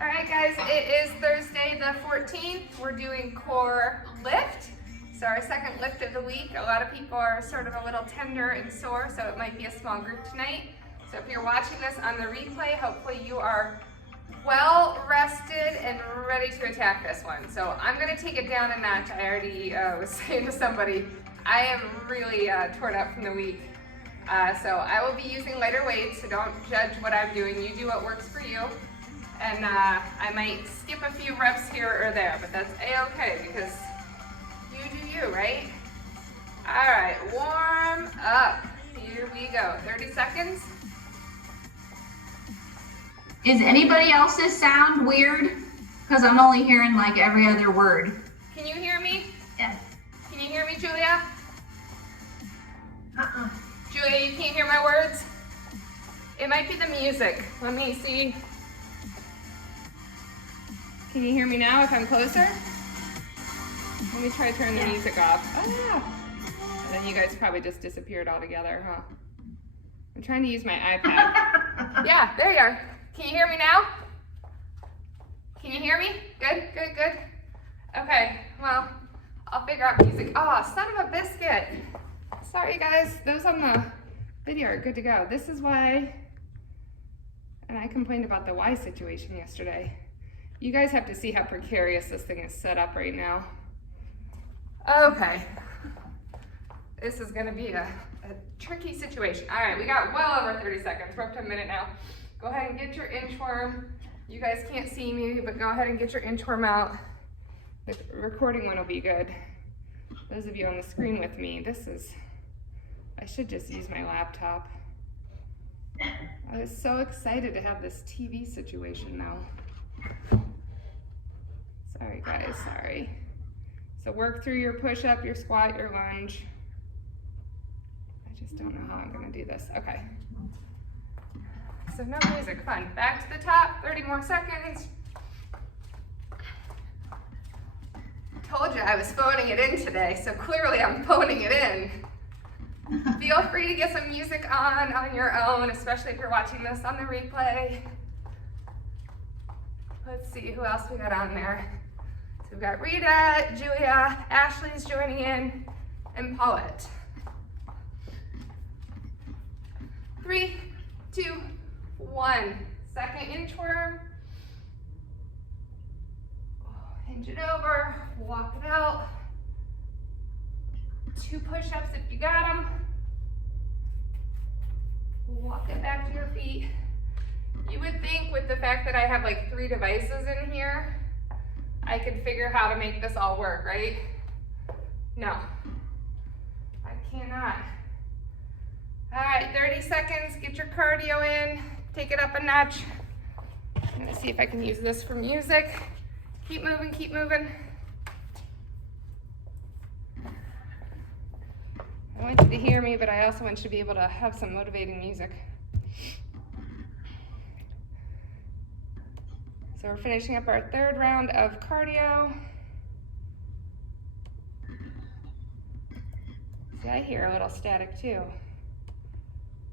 All right, guys, it is Thursday the 14th. We're doing core lift. So our second lift of the week. A lot of people are sort of a little tender and sore, so it might be a small group tonight. So if you're watching this on the replay, hopefully you are well rested and ready to attack this one. So I'm gonna take it down a notch. I already was saying to somebody, I am really torn up from the week. So I will be using lighter weights, so don't judge what I'm doing. You do what works for you. And I might skip a few reps here or there, but that's a-okay because you do you, right? All right, warm up. Here we go, 30 seconds. Is anybody else's sound weird? Because I'm only hearing like every other word. Can you hear me? Yeah. Can you hear me, Julia? Julia, you can't hear my words? It might be the music. Let me see. Can you hear me now if I'm closer? Let me try to turn the music off. And then you guys probably just disappeared altogether, huh? I'm trying to use my iPad. Yeah, there you are. Can you hear me now? Can you hear me? Good, good, good. Okay, well, I'll figure out music. Oh, son of a biscuit. Sorry guys, those on the video are good to go. This is why, and I complained about the Y situation yesterday. You guys have to see how precarious this thing is set up right now. Okay, this is gonna be a tricky situation. All right, we got well over 30 seconds. We're up to a minute now. Go ahead and get your inchworm. You guys can't see me, but go ahead and get your inchworm out. The recording one will be good. Those of you on the screen with me, I should just use my laptop. I was so excited to have this TV situation now. Sorry guys, sorry. So work through your push-up, your squat, your lunge. I just don't know how I'm gonna do this. Okay. So no music, fun. Back to the top, 30 more seconds. Told you I was phoning it in today, so clearly I'm phoning it in. Feel free to get some music on your own, especially if you're watching this on the replay. Let's see who else we got on there. So we've got Rita, Julia, Ashley's joining in, and Paulette. 3, 2, 1. Second inchworm. Hinge it over, walk it out. 2 push-ups if you got them. Walk it back to your feet. You would think with the fact that I have like 3 devices in here, I could figure how to make this all work, right? No, I cannot. All right, 30 seconds, get your cardio in, take it up a notch. I'm gonna see if I can use this for music. Keep moving, keep moving. I want you to hear me, but I also want you to be able to have some motivating music. So we're finishing up our 3rd round of cardio. See, I hear a little static too.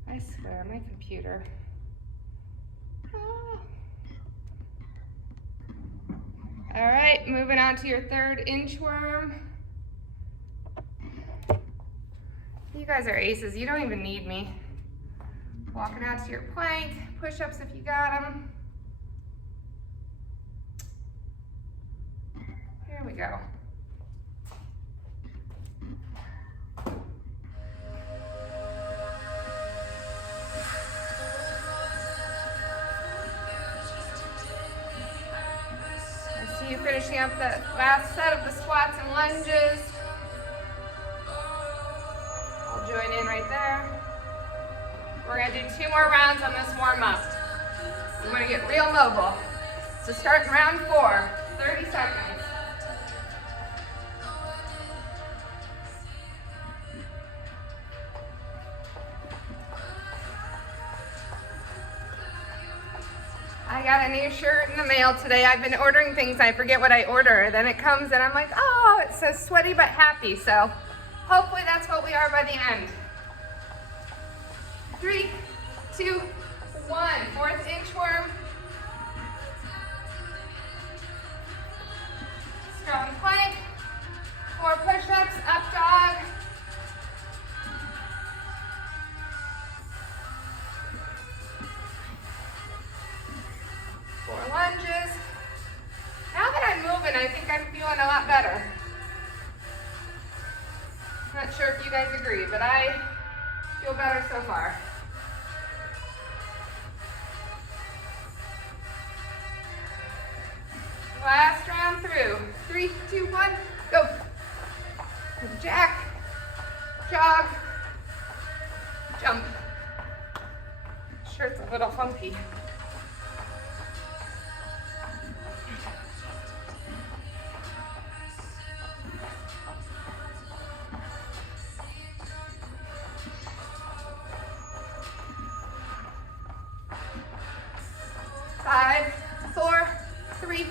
I swear, my computer. Ah. All right, moving on to your 3rd inchworm. You guys are aces, you don't even need me. Walking out to your plank, push-ups if you got them. Here we go. I see you finishing up the last set of the squats and lunges. I'll join in right there. We're gonna do 2 more rounds on this warm-up. I'm gonna get real mobile. So start in round 4, 30 seconds. I got a new shirt in the mail today. I've been ordering things, I forget what I order. Then it comes and I'm like, oh, it says sweaty but happy. So hopefully that's what we are by the end. 3, 2, 1. 4th inchworm. lunges. Now that I'm moving, I think I'm feeling a lot better. Not sure if you guys agree, but I feel better so far. Last round through. 3, 2, 1, go. Jack, jog, jump. Shirt's a little funky. Five, 4, 3,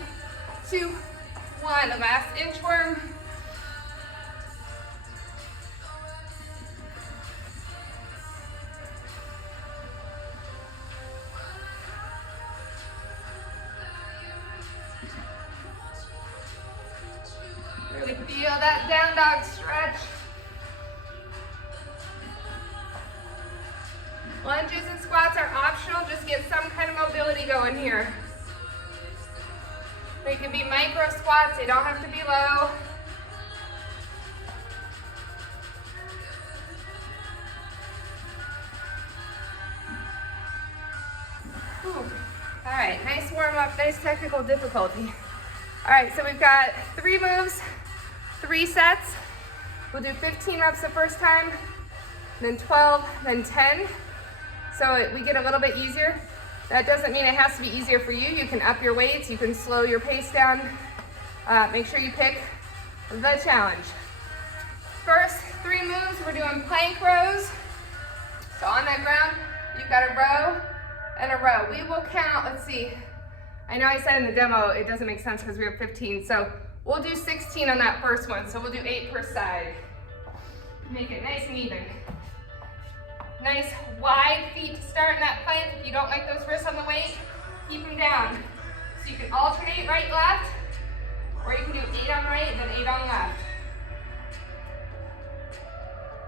2, 1. Last inchworm. Really feel that down dog stretch. Lunges and squats are optional. Just get some kind of mobility going here. They can be micro squats. They don't have to be low. Whew. All right, nice warm up, nice technical difficulty. All right, so we've got 3 moves, 3 sets. We'll do 15 reps the first time, then 12, then 10. So we get a little bit easier. That doesn't mean it has to be easier for you. You can up your weights, you can slow your pace down. Make sure you pick the challenge. First 3 moves, we're doing plank rows. So on that ground, you've got a row and a row. We will count, let's see. I know I said in the demo, it doesn't make sense because we have 15. So we'll do 16 on that first one. So we'll do 8 per side. Make it nice and even. Nice wide feet to start in that plank. If you don't like those wrists on the weight, keep them down. So you can alternate right, left, or you can do 8 on right, then 8 on left.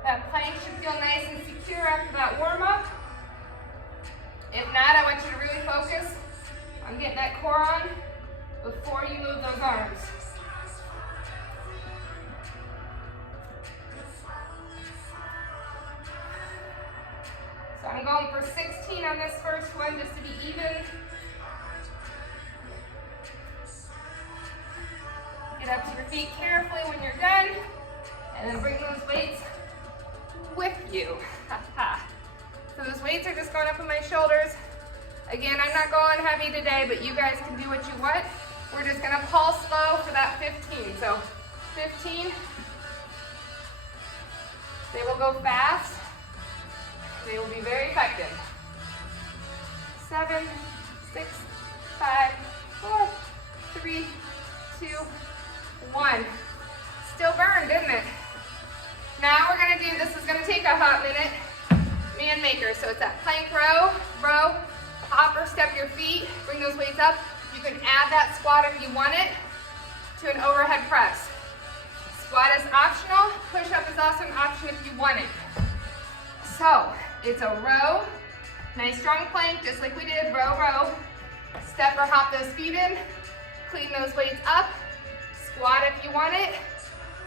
That plank should feel nice and secure after that warm up. If not, I want you to really focus on getting that core on before you move those arms. So I'm going for 16 on this first one just to be even. Get up to your feet carefully when you're done, and then bring those weights with you. So those weights are just going up on my shoulders. Again, I'm not going heavy today, but you guys can do what you want. We're just gonna pulse slow for that 15. So 15, they will go fast. They will be very effective. 7, 6, 5, 4, 3, 2, 1. Still burned, didn't it? Now we're gonna do, this is gonna take a hot minute, man maker. So it's that plank row, hop or step your feet, bring those weights up. You can add that squat if you want it to an overhead press. Squat is optional, push-up is also an option if you want it. So, it's a row, nice strong plank, just like we did, row, row. Step or hop those feet in, clean those weights up, squat if you want it,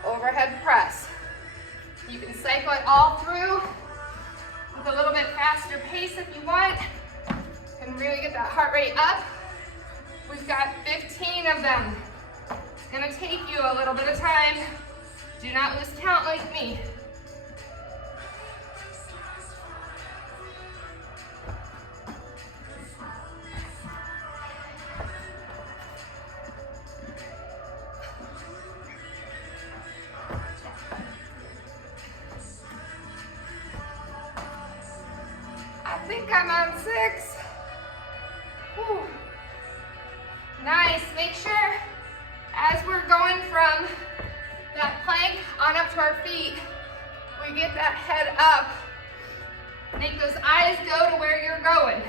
overhead press. You can cycle it all through with a little bit faster pace if you want, and really get that heart rate up. We've got 15 of them. It's gonna take you a little bit of time. Do not lose count like me. I think I'm on 6. Whew. Nice. Make sure as we're going from that plank on up to our feet, we get that head up. Make those eyes go to where you're going.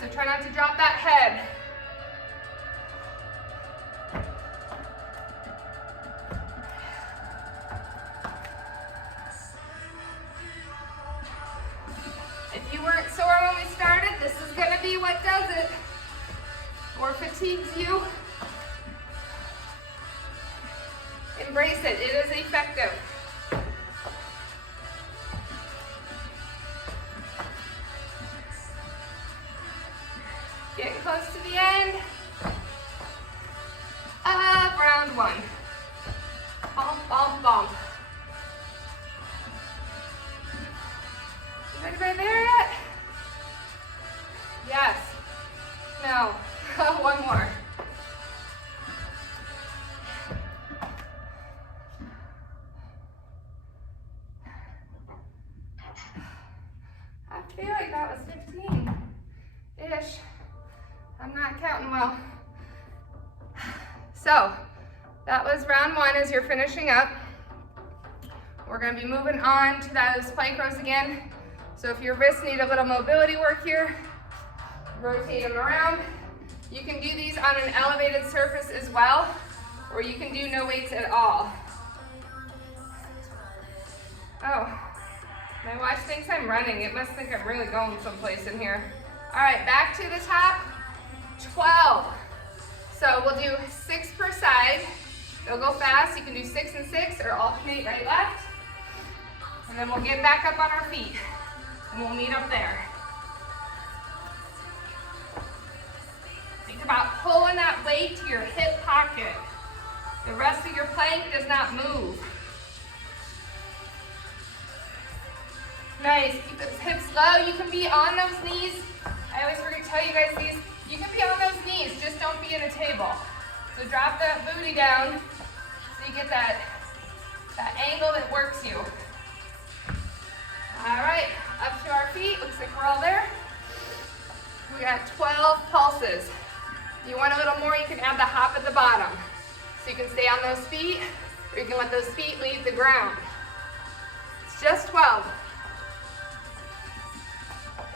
So try not to drop that head. If you weren't sore when we started, this is gonna be what does it. Getting close to the end of round one. Bump, bump, bump. Is anybody there yet? Yes. No. One more. I feel like that was 15-ish. I'm not counting well. So, that was round one. As you're finishing up, we're gonna be moving on to those plank rows again. So if your wrists need a little mobility work here, rotate them around. You can do these on an elevated surface as well, or you can do no weights at all. Oh, my watch thinks I'm running. It must think I'm really going someplace in here. All right, back to the top, 12. So we'll do 6 per side. They'll go fast. You can do 6 and 6 or alternate right, left. And then we'll get back up on our feet and we'll meet up there. Think about pulling that weight to your hip pocket. The rest of your plank does not move. Nice, keep those hips low. You can be on those knees. I always forget to tell you guys these. You can be on those knees, just don't be in a table. So drop that booty down so you get that angle that works you. All right, up to our feet. Looks like we're all there. We got 12 pulses. If you want a little more, you can add the hop at the bottom. So you can stay on those feet, or you can let those feet leave the ground. It's just 12.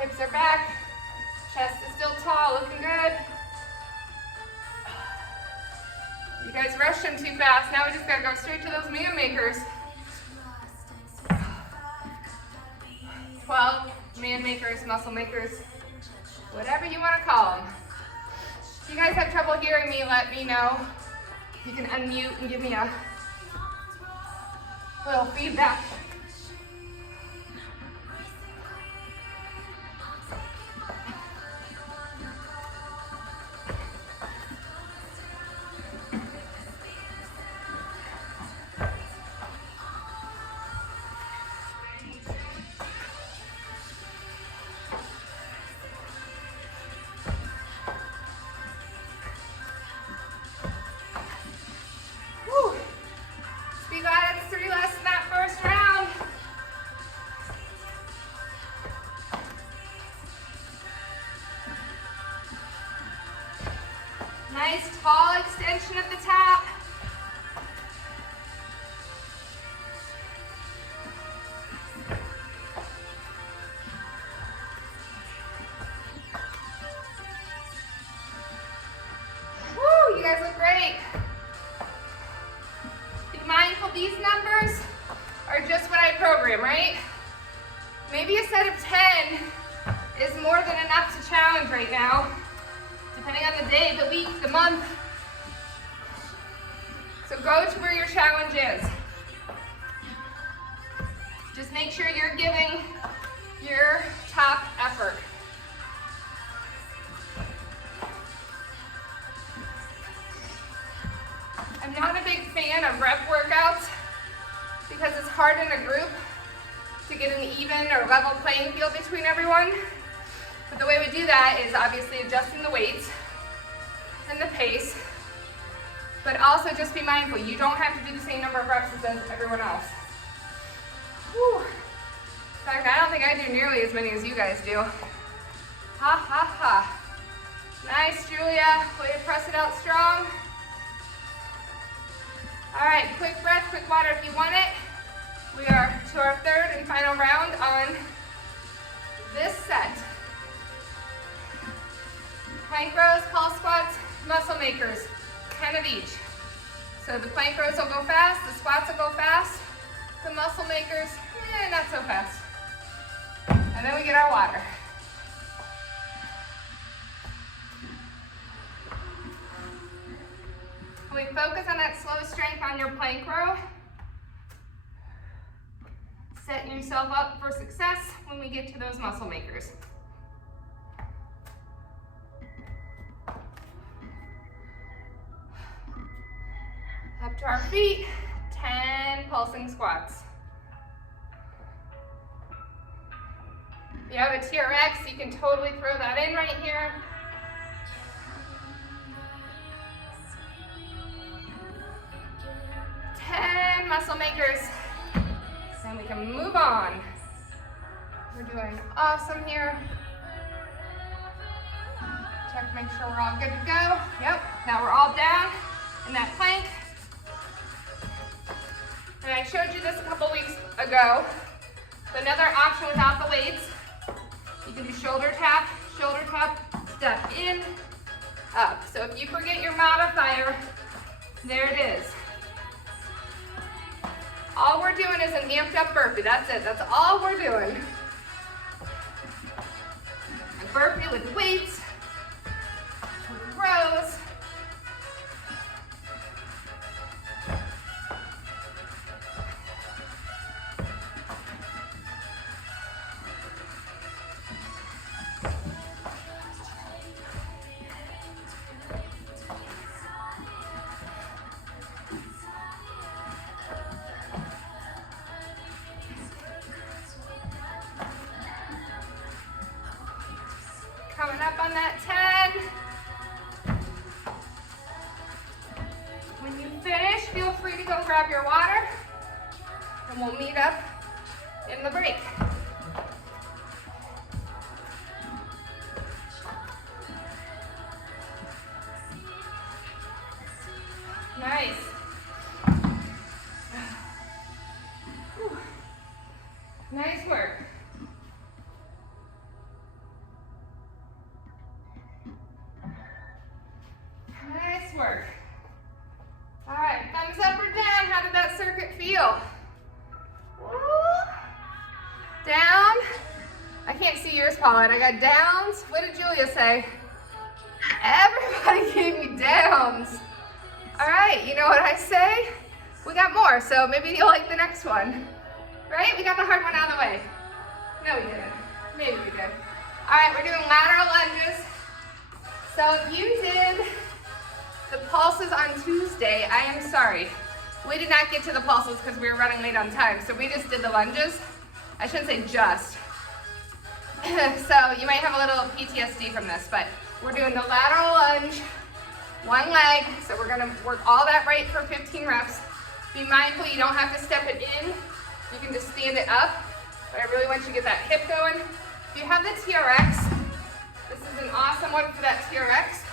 Hips are back. Chest is still tall, looking good. You guys rushed them too fast. Now we just gotta go straight to those man makers. 12 man makers, muscle makers, whatever you want to call them. If you guys have trouble hearing me, let me know. You can unmute and give me a little feedback. Be glad it's 3 less than that first round. Nice tall extension at the top. Woo, you guys look great. Mindful, these numbers are just what I program, right? Maybe a set of 10 is more than enough to challenge right now, depending on the day, the week, the month. So go to where your challenge is. Just make sure you're giving your top effort. I'm not a big fan of rep workouts because it's hard in a group to get an even or level playing field between everyone. But the way we do that is obviously adjusting the weights and the pace, but also just be mindful. You don't have to do the same number of reps as everyone else. Whew. In fact, I don't think I do nearly as many as you guys do. Ha ha ha. Nice, Julia. Way to press it out strong. All right, quick breath, quick water if you want it. We are to our third and final round on this set. Plank rows, pulse squats, muscle makers, 10 of each. So the plank rows will go fast, the squats will go fast, the muscle makers, not so fast. And then we get our water. We focus on that slow strength on your plank row. Setting yourself up for success when we get to those muscle makers. Up to our feet, 10 pulsing squats. If you have a TRX, you can totally throw that in right here. Muscle makers, and we can move on. We're doing awesome here. Check, make sure we're all good to go. Yep, now we're all down in that plank. And I showed you this a couple weeks ago. Another option without the weights, you can do shoulder tap, step in, up. So if you forget your modifier, there it is. All we're doing is an amped up burpee. That's it. That's all we're doing. A burpee with weights, with rows. Coming up on that 10. When you finish, feel free to go grab your water, and we'll meet up in the break. Nice. Whew. Nice work. Nice work. All right, thumbs up or down. How did that circuit feel? Woo. Down. I can't see yours, Paulette. I got downs. What did Julia say? Everybody gave me downs. All right, you know what I say? We got more, so maybe you'll like the next one. Right? We got the hard one out of the way. No, we didn't. Maybe we did. All right, we're doing lateral lunges. So if you did the pulses on Tuesday, I am sorry. We did not get to the pulses because we were running late on time, so we just did the lunges. I shouldn't say just. So you might have a little PTSD from this, but we're doing the lateral lunge, one leg, so we're gonna work all that right for 15 reps. Be mindful you don't have to step it in, you can just stand it up, but I really want you to get that hip going. If you have the TRX, this is an awesome one for that TRX.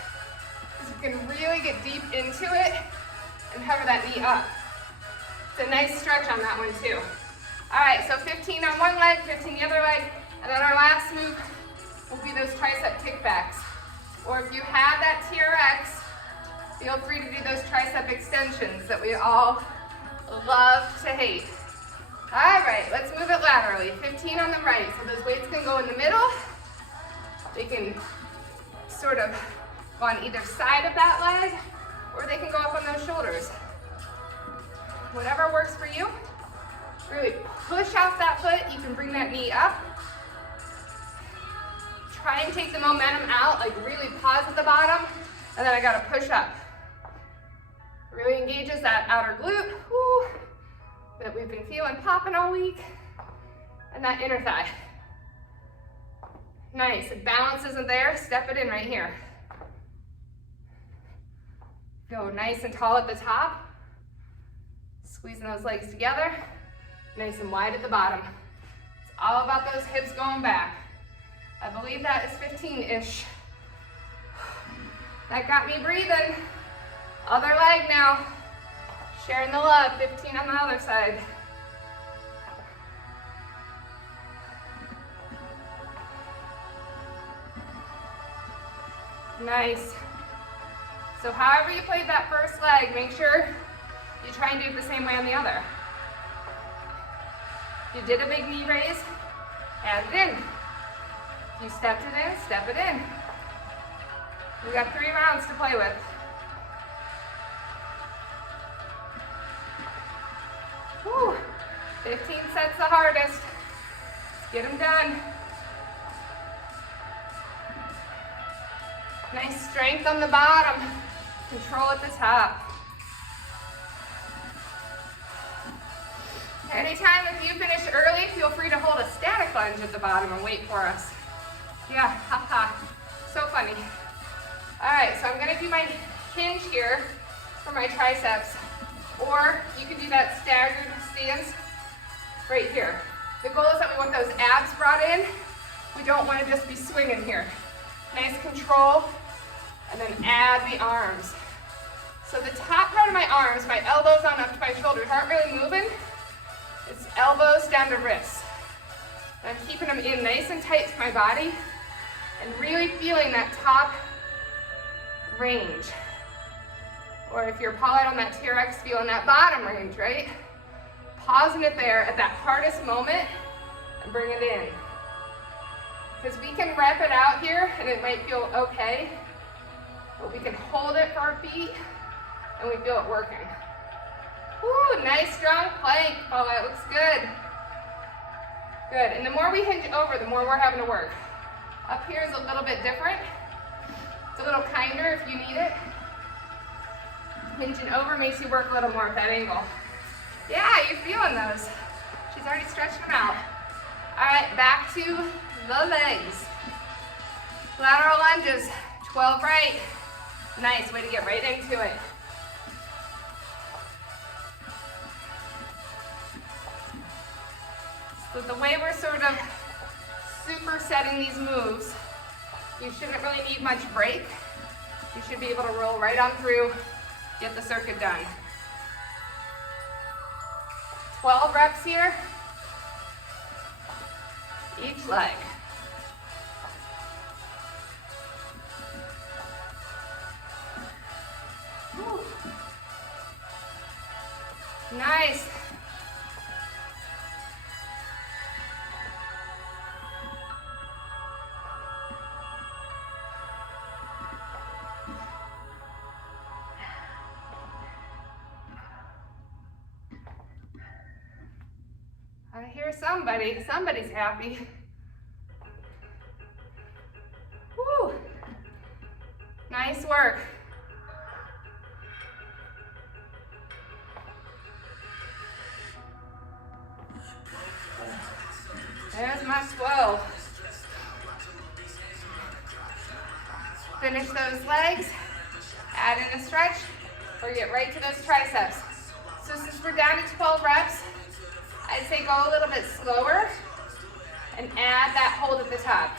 You can really get deep into it and hover that knee up. It's a nice stretch on that one too. All right, so 15 on one leg, 15 the other leg, and then our last move will be those tricep kickbacks. Or if you have that TRX, feel free to do those tricep extensions that we all love to hate. All right, let's move it laterally. 15 on the right, so those weights can go in the middle. They can sort of go on either side of that leg, or they can go up on those shoulders. Whatever works for you. Really push out that foot. You can bring that knee up. Try and take the momentum out, like really pause at the bottom, and then I gotta push up. Really engages that outer glute, whoo, that we've been feeling popping all week, and that inner thigh. Nice, if balance isn't there, step it in right here. Go nice and tall at the top, squeezing those legs together, nice and wide at the bottom. It's all about those hips going back. I believe that is 15-ish. That got me breathing. Other leg now. Sharing the love, 15 on the other side. Nice. So however you played that first leg, make sure you try and do it the same way on the other. If you did a big knee raise, add it in. If you stepped it in, step it in. We got 3 rounds to play with. Whew. 15 sets the hardest. Let's get them done. Nice strength on the bottom. Control at the top. Anytime if you finish early, feel free to hold a static lunge at the bottom and wait for us. Yeah, haha, so funny. All right, so I'm gonna do my hinge here for my triceps, or you can do that staggered stance right here. The goal is that we want those abs brought in. We don't want to just be swinging here. Nice control, and then add the arms. So the top part of my arms, my elbows on up to my shoulders, aren't really moving. It's elbows down to wrists. I'm keeping them in nice and tight to my body and really feeling that top range. Or if you're Paulette on that TRX, feeling that bottom range, right? Pausing it there at that hardest moment and bring it in. Because we can rep it out here and it might feel okay, but we can hold it for our feet and we feel it working. Woo, nice strong plank, Paulette, looks good. Good, and the more we hinge over, the more we're having to work. Up here is a little bit different. It's a little kinder if you need it. Hinging over makes you work a little more at that angle. Yeah, you're feeling those. She's already stretching them out. All right, back to the legs. Lateral lunges, 12 right. Nice, way to get right into it. So the way we're sort of supersetting these moves, you shouldn't really need much break. You should be able to roll right on through, get the circuit done. 12 reps here, each leg. Woo. Nice. I hear somebody's happy. Woo. Nice work. There's my 12. Finish those legs, add in a stretch, or get right to those triceps. So since we're down to 12 reps, I'd say go a little bit slower and add that hold at the top.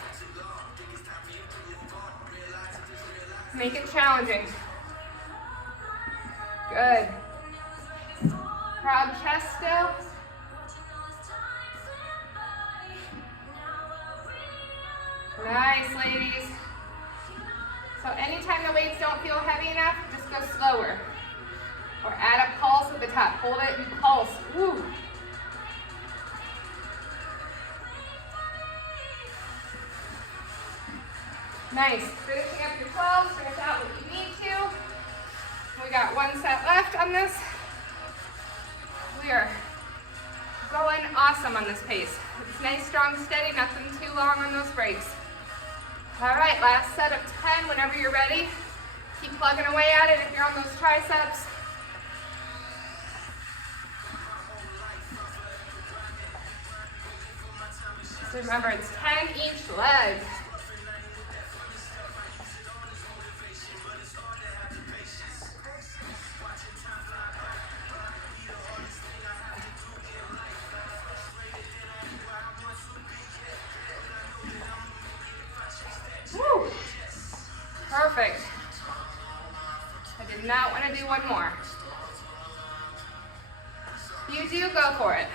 Make it challenging. Good. Proud chest still. Nice, ladies. So anytime the weights don't feel heavy enough, just go slower. Or add a pulse at the top. Hold it and pulse. Woo. Nice. Finishing up your 12, stretch out what you need to. We got one set left on this. We are going awesome on this pace. It's nice, strong, steady, nothing too long on those breaks. All right, last set of 10 whenever you're ready. Keep plugging away at it if you're on those triceps. So remember, it's 10 each leg. Woo. Perfect. I did not want to do one more. You do go for it.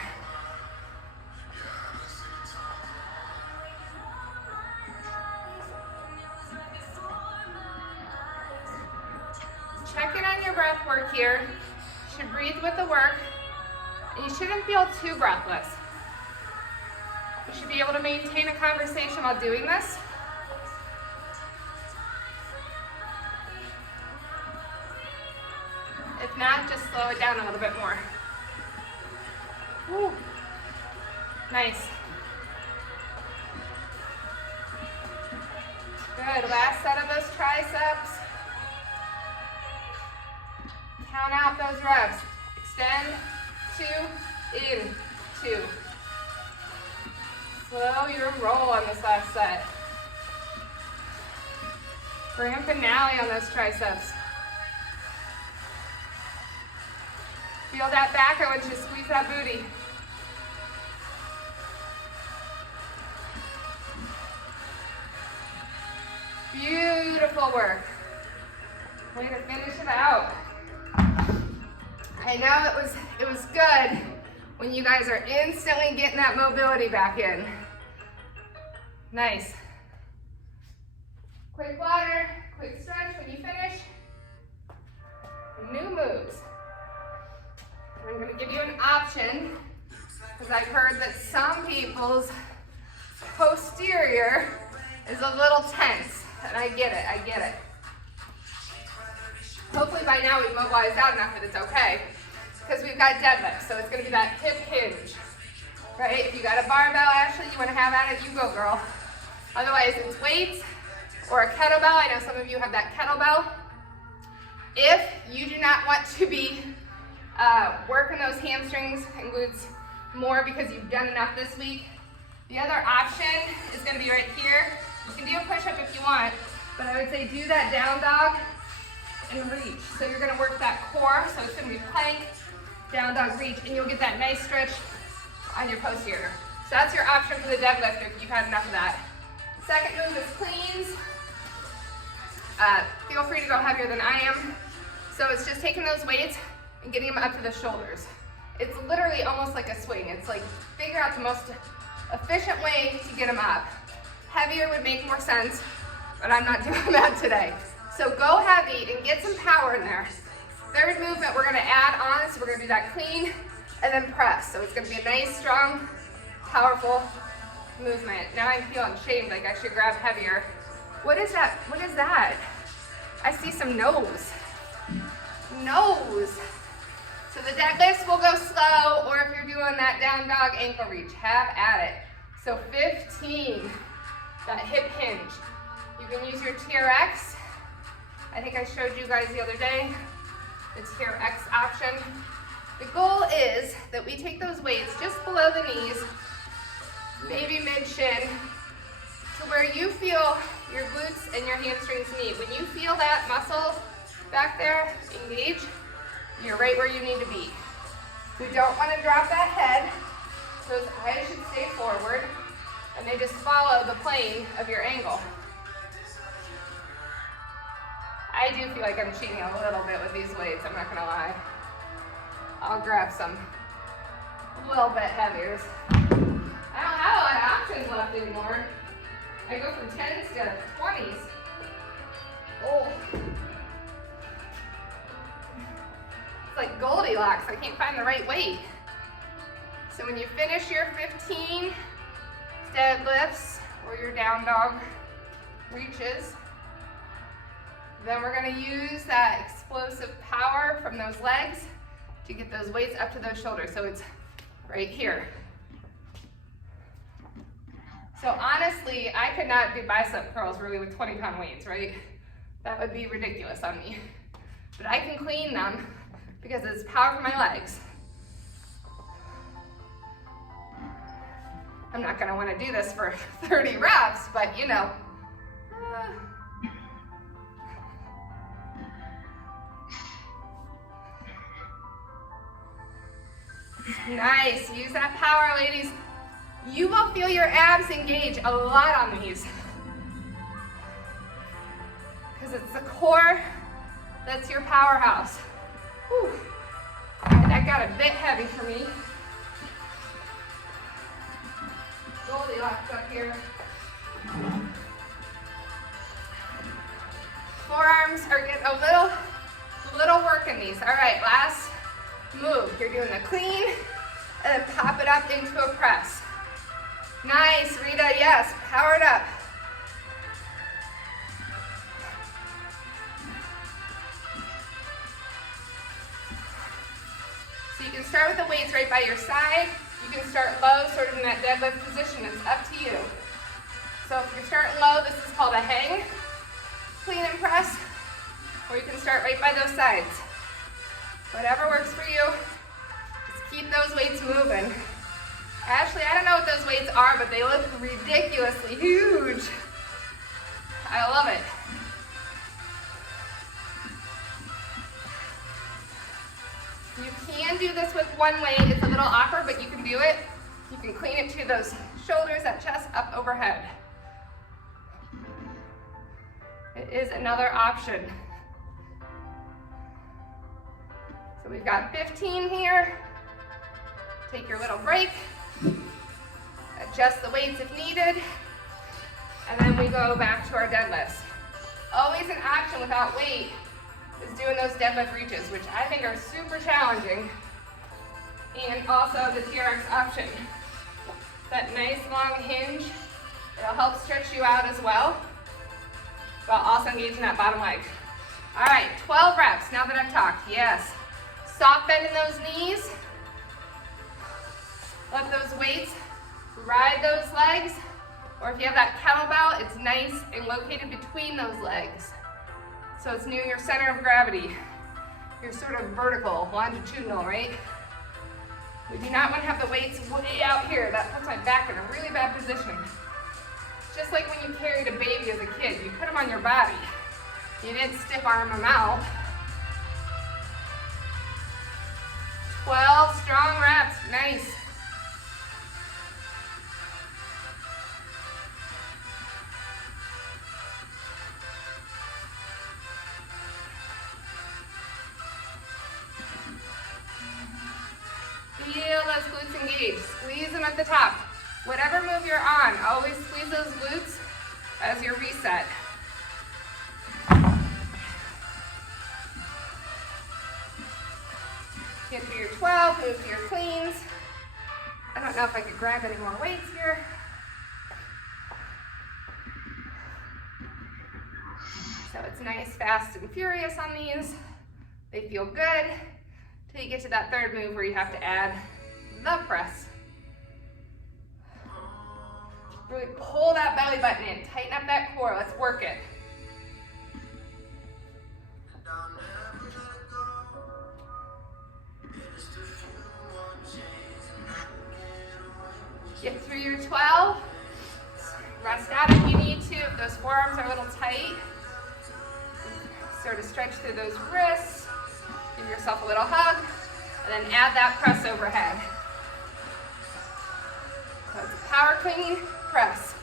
Check in on your breath work here. You should breathe with the work. And you shouldn't feel too breathless. You should be able to maintain a conversation while doing this. If not, just slow it down a little bit more. Woo. Nice. Good, last set of those triceps. Count out those reps. Extend, 2, in, 2. Slow your roll on this last set. Grand finale on those triceps. Feel that back, I want you to squeeze that booty. Beautiful work. Way to finish it out. I know it was good when you guys are instantly getting that mobility back in. Nice. Quick water, quick stretch when you finish. New moves. I'm going to give you an option because I've heard that some people's posterior is a little tense, and I get it. Hopefully by now we've mobilized out enough that it's okay, because we've got deadlifts, so it's going to be that hip hinge, right? If you got a barbell, Ashley, you want to have at it, you go, girl. Otherwise, it's weights or a kettlebell. I know some of you have that kettlebell. If you do not want to be working those hamstrings and glutes more because you've done enough this week, the other option is going to be right here. You can do a push-up if you want, but I would say do that down dog and reach. So you're going to work that core, so it's going to be plank, down dog, reach, and you'll get that nice stretch on your posterior. So that's your option for the deadlift if you've had enough of that. Second move is cleans. Feel free to go heavier than I am. So it's just taking those weights and getting them up to the shoulders. It's literally almost like a swing. It's like figure out the most efficient way to get them up. Heavier would make more sense, but I'm not doing that today. So go heavy and get some power in there. Third movement we're gonna add on, so we're gonna do that clean and then press. So it's gonna be a nice, strong, powerful movement. Now I'm feeling shamed, like I should grab heavier. What is that? What is that? I see some nose. Nose. So the deadlifts will go slow, or if you're doing that down dog ankle reach, have at it. So 15, that hip hinge. You can use your TRX. I think I showed you guys the other day, the TRX option. The goal is that we take those weights just below the knees, maybe mid-shin, to where you feel your glutes and your hamstrings meet. When you feel that muscle back there engage, you're right where you need to be. We don't want to drop that head. Those eyes should stay forward, and they just follow the plane of your angle. I do feel like I'm cheating a little bit with these weights, I'm not gonna lie. I'll grab some a little bit heavier. I don't have a lot of options left anymore. I go from 10s to 20s. Oh. It's like Goldilocks, I can't find the right weight. So when you finish your 15 deadlifts or your down dog reaches, then we're gonna use that explosive power from those legs to get those weights up to those shoulders. So it's right here. So honestly, I could not do bicep curls really with 20-pound weights, right? That would be ridiculous on me. But I can clean them because it's power for my legs. I'm not gonna wanna do this for 30 reps, but you know. Nice, use that power, ladies. You will feel your abs engage a lot on these. Because it's the core that's your powerhouse. Whew. That got a bit heavy for me. Goldilocks up here. Forearms are getting a little work in these. All right, last move. You're doing the clean and then pop it up into a press. Nice, Rita, yes, power it up. So you can start with the weights right by your side. You can start low, sort of in that deadlift position. It's up to you. So if you're starting low, this is called a hang, clean and press, or you can start right by those sides. Whatever works for you, just keep those weights moving. Ashley, I don't know what those weights are, but they look ridiculously huge. I love it. You can do this with one weight. It's a little awkward, but you can do it. You can clean it to those shoulders, that chest up overhead. It is another option. So we've got 15 here. Take your little break. Adjust the weights if needed. And then we go back to our deadlifts. Always an option without weight is doing those deadlift reaches, which I think are super challenging. And also the TRX option. That nice long hinge, it'll help stretch you out as well, while also engaging that bottom leg. All right, 12 reps, now that I've talked, yes. Soft bend in those knees. Let those weights ride those legs, or if you have that kettlebell, it's nice and located between those legs. So it's near your center of gravity. You're sort of vertical, longitudinal, right? We do not want to have the weights way out here. That puts my back in a really bad position. Just like when you carried a baby as a kid, you put them on your body. You didn't stiff arm them out. 12 strong reps, nice. Feel those glutes engaged. Squeeze them at the top. Whatever move you're on, always squeeze those glutes as your reset. Get through your 12, move to your cleans. I don't know if I could grab any more weights here. So it's nice, fast, and furious on these. They feel good. Till you get to that third move where you have to add the press. Really pull that belly button in, tighten up that core, let's work it. Get through your 12. Rest out if you need to, if those forearms are a little tight. Sort of stretch through those wrists. Give yourself a little hug, and then add that press overhead. So it's a power clean press.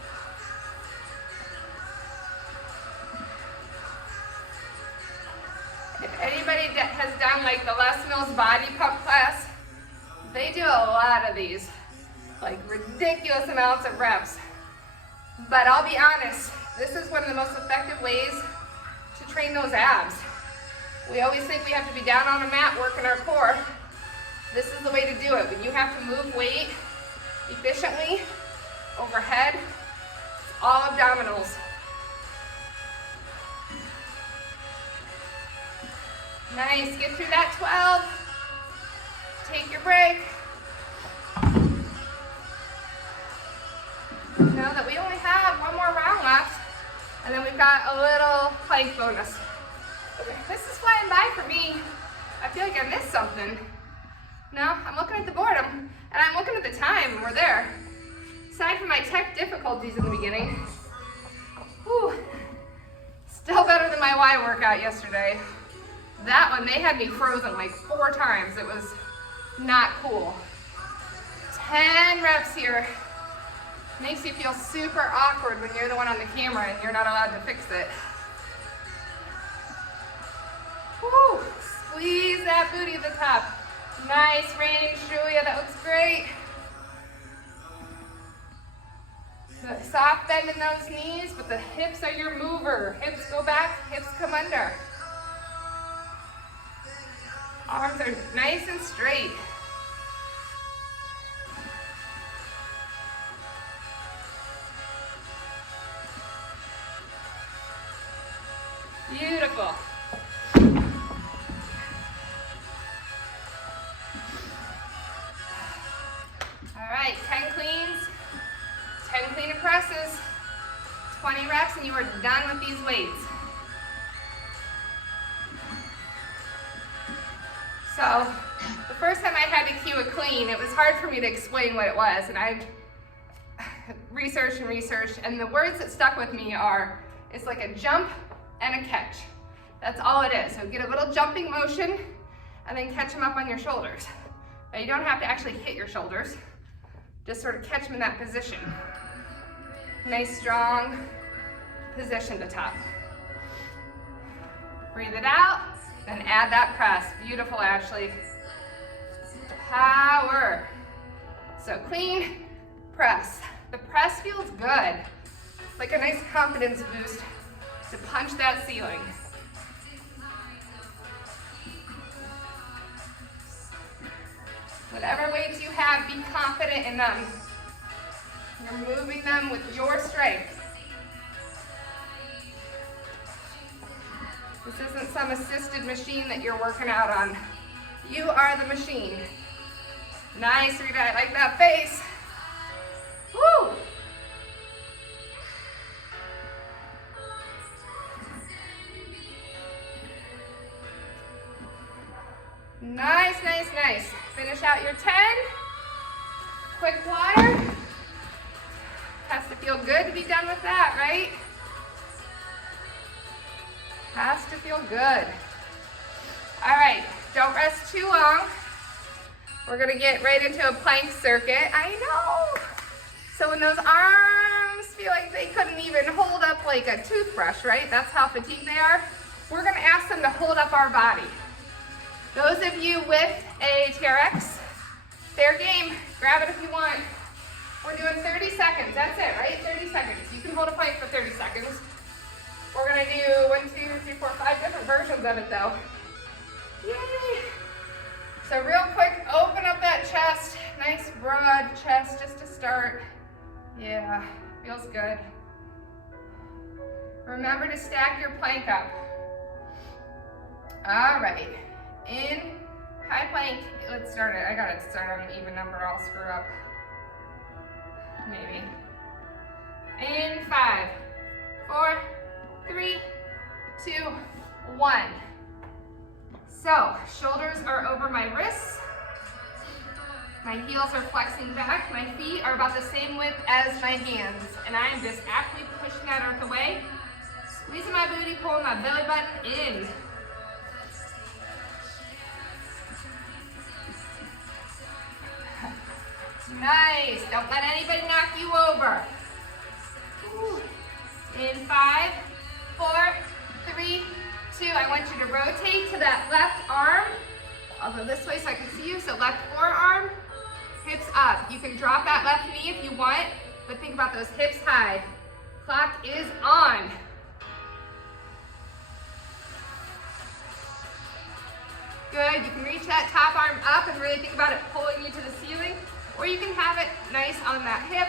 If anybody has done like the Les Mills body pump class, they do a lot of these, like ridiculous amounts of reps. But I'll be honest, this is one of the most effective ways to train those abs. We always think we have to be down on a mat working our core. This is the way to do it. When you have to move weight efficiently overhead, it's all abdominals. Nice, get through that 12. Take your break. Know that we only have one more round left, and then we've got a little plank bonus. This is flying by for me. I feel like I missed something. No, I'm looking at the board, and I'm looking at the time, and we're there. Aside from my tech difficulties in the beginning, whew, still better than my Y workout yesterday. That one, they had me frozen like 4 times. It was not cool. 10 reps here. Makes you feel super awkward when you're the one on the camera and you're not allowed to fix it. Woo! Squeeze that booty at the top. Nice range, Julia, that looks great. The soft bend in those knees, but the hips are your mover. Hips go back, hips come under. Arms are nice and straight. Beautiful. All right, 10 cleans, 10 clean and presses, 20 reps, and you are done with these weights. So, the first time I had to cue a clean, it was hard for me to explain what it was, and I researched, and the words that stuck with me are, it's like a jump and a catch. That's all it is. So get a little jumping motion, and then catch them up on your shoulders. Now you don't have to actually hit your shoulders, just sort of catch them in that position. Nice strong position to top. Breathe it out, then add that press. Beautiful, Ashley. Power. So clean, press. The press feels good. It's like a nice confidence boost to punch that ceiling. Whatever weights you have, be confident in them. You're moving them with your strength. This isn't some assisted machine that you're working out on. You are the machine. Nice, Rita, I like that face. Woo! Nice, nice, nice. Finish out your 10. Quick water. Has to feel good to be done with that, right? Has to feel good. All right, don't rest too long. We're gonna get right into a plank circuit. I know. So when those arms feel like they couldn't even hold up like a toothbrush, right? That's how fatigued they are. We're gonna ask them to hold up our body. Those of you with a TRX, fair game, grab it if you want. We're doing 30 seconds, that's it, right? 30 seconds. You can hold a plank for 30 seconds. We're gonna do 1, 2, 3, 4, 5 different versions of it though. Yay! So real quick, open up that chest. Nice broad chest just to start. Yeah, feels good. Remember to stack your plank up. All right, in high plank, let's start it. I gotta start on an even number, I'll screw up. Maybe. In 5, 4, 3, 2, 1. So, shoulders are over my wrists. My heels are flexing back. My feet are about the same width as my hands. And I am just actively pushing that out of the way. Squeezing my booty, pulling my belly button in. Nice. Don't let anybody knock you over. Ooh. In 5, 4, 3, 2. I want you to rotate to that left arm. I'll go this way so I can see you. So left forearm, hips up. You can drop that left knee if you want, but think about those hips high. Clock is on. Good. You can reach that top arm up and really think about it pulling you to the ceiling, or you can have it nice on that hip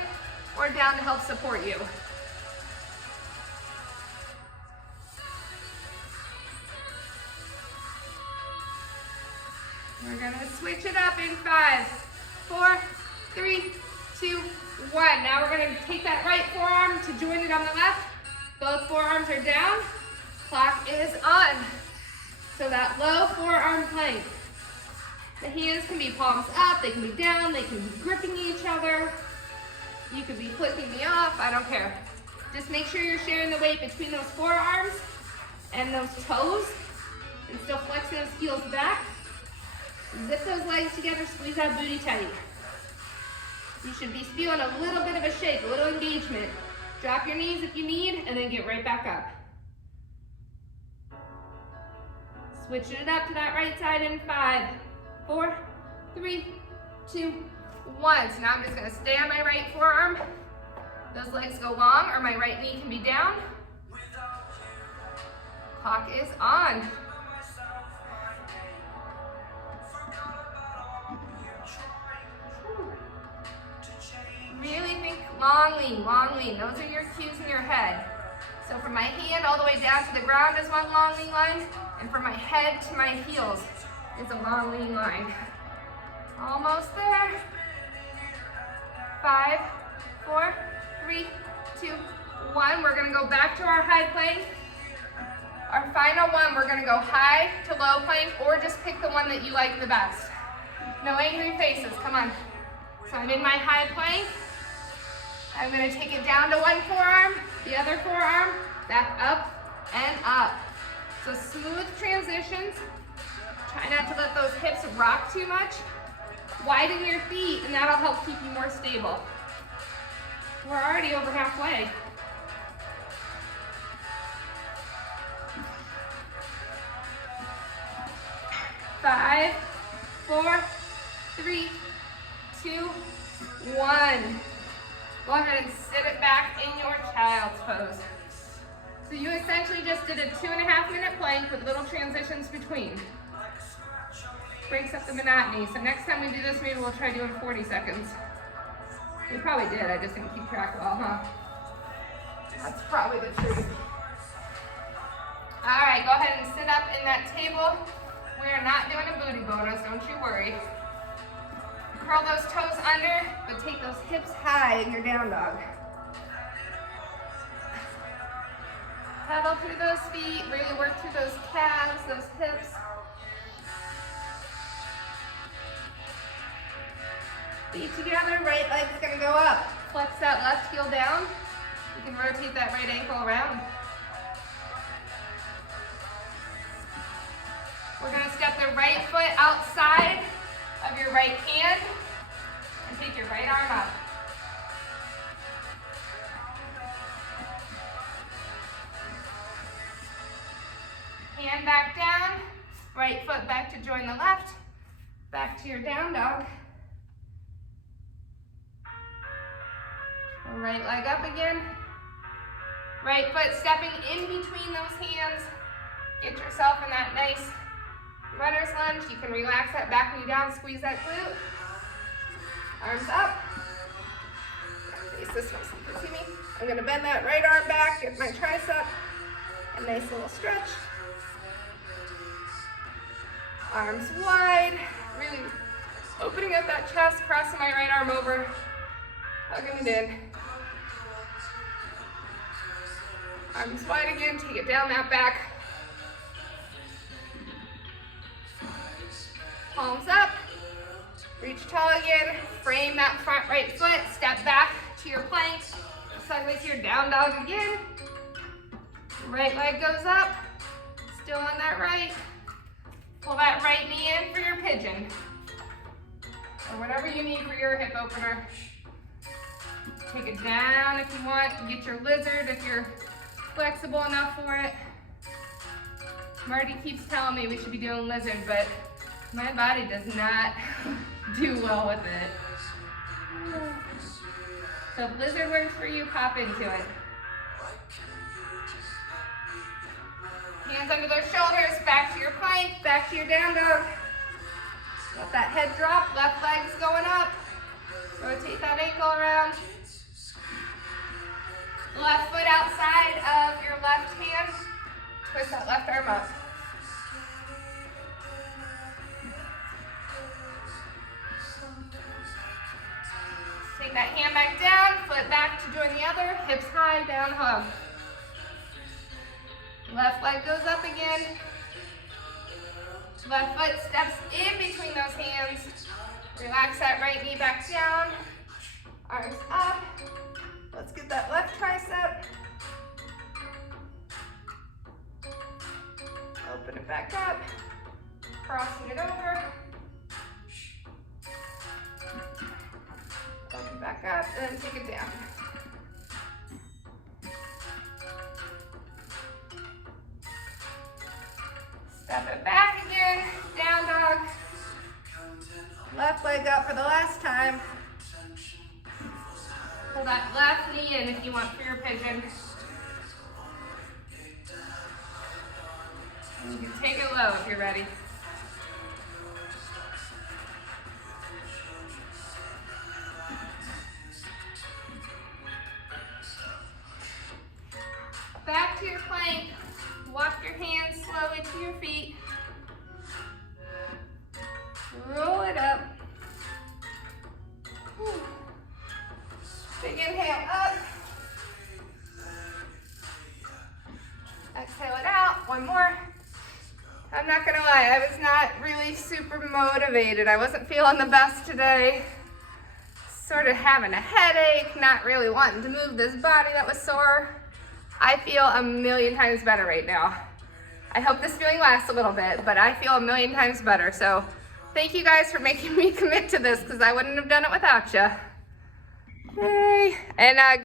or down to help support you. We're gonna switch it up in 5, 4, 3, 2, 1. Now we're gonna take that right forearm to join it on the left. Both forearms are down. Clock is on. So that low forearm plank. The hands can be palms up, they can be down, they can be gripping each other. You could be flicking me off, I don't care. Just make sure you're sharing the weight between those forearms and those toes, and still flexing those heels back. Zip those legs together, squeeze that booty tight. You should be feeling a little bit of a shake, a little engagement. Drop your knees if you need, and then get right back up. Switching it up to that right side in 5, 4, 3, 2, 1. So now I'm just gonna stay on my right forearm. Those legs go long, or my right knee can be down. Clock is on. Really think long lean, long lean. Those are your cues in your head. So from my hand all the way down to the ground is one long lean line, and from my head to my heels is a long lean line. Almost there. 5, 4, 3, 2, 1. We're gonna go back to our high plank. Our final one, we're gonna go high to low plank, or just pick the one that you like the best. No angry faces, come on. So I'm in my high plank. I'm gonna take it down to one forearm, the other forearm, back up and up. So smooth transitions. Try not to let those hips rock too much. Widen your feet and that'll help keep you more stable. We're already over halfway. Five, 4, 3, 2, 1. Go ahead and sit it back in your child's pose. So you essentially just did a 2.5-minute plank with little transitions between. Breaks up the monotony. So next time we do this, maybe we'll try doing 40 seconds. We probably did, I just didn't keep track well, huh? That's probably the truth. All right, go ahead and sit up in that table. We are not doing a booty bonus, don't you worry. Curl those toes under, but take those hips high in your down dog. Pedal through those feet, really work through those calves, those hips. Feet together, right leg's gonna go up. Flex that left heel down. You can rotate that right ankle around. We're gonna step the right foot outside of your right hand and take your right arm up. Hand back down, right foot back to join the left, back to your down dog. Right leg up again. Right foot stepping in between those hands. Get yourself in that nice runner's lunge. You can relax that back knee down, squeeze that glute. Arms up. Face this way so you can see me. I'm gonna bend that right arm back, get my tricep. A nice little stretch. Arms wide, really opening up that chest, crossing my right arm over, hugging it in. Arms wide again, take it down that back. Palms up, reach tall again, frame that front right foot, step back to your plank, sideways to your down dog again. Right leg goes up, still on that right. Pull that right knee in for your pigeon, or whatever you need for your hip opener. Take it down if you want, get your lizard if you're flexible enough for it. Marty keeps telling me we should be doing lizard, but my body does not do well with it. So if lizard works for you, pop into it. Hands under those shoulders, back to your plank, back to your down dog. Let that head drop, left leg's going up. Rotate that ankle around. Left foot outside of your left hand. Twist that left arm up. Take that hand back down, foot back to join the other, hips high, down hug. Left leg goes up again. Left foot steps in between those hands. Relax that right knee back down. Arms up. Let's get that left tricep. Open it back up. Crossing it over. Open back up and then take it down. Step it back again, down dog. Left leg up for the last time. Pull that left knee in if you want for your pigeon. And you can take it low if you're ready. Back to your plank. Walk your hands slowly to your feet. Roll it up. Whew. Big inhale up. Exhale it out. One more. I'm not gonna I was not really super motivated. I wasn't feeling the best today. Sort of having a headache, not really wanting to move this body that was sore. I feel a million times better right now. I hope this feeling lasts a little bit, but I feel a million times better. So thank you guys for making me commit to this, because I wouldn't have done it without you. Yay. And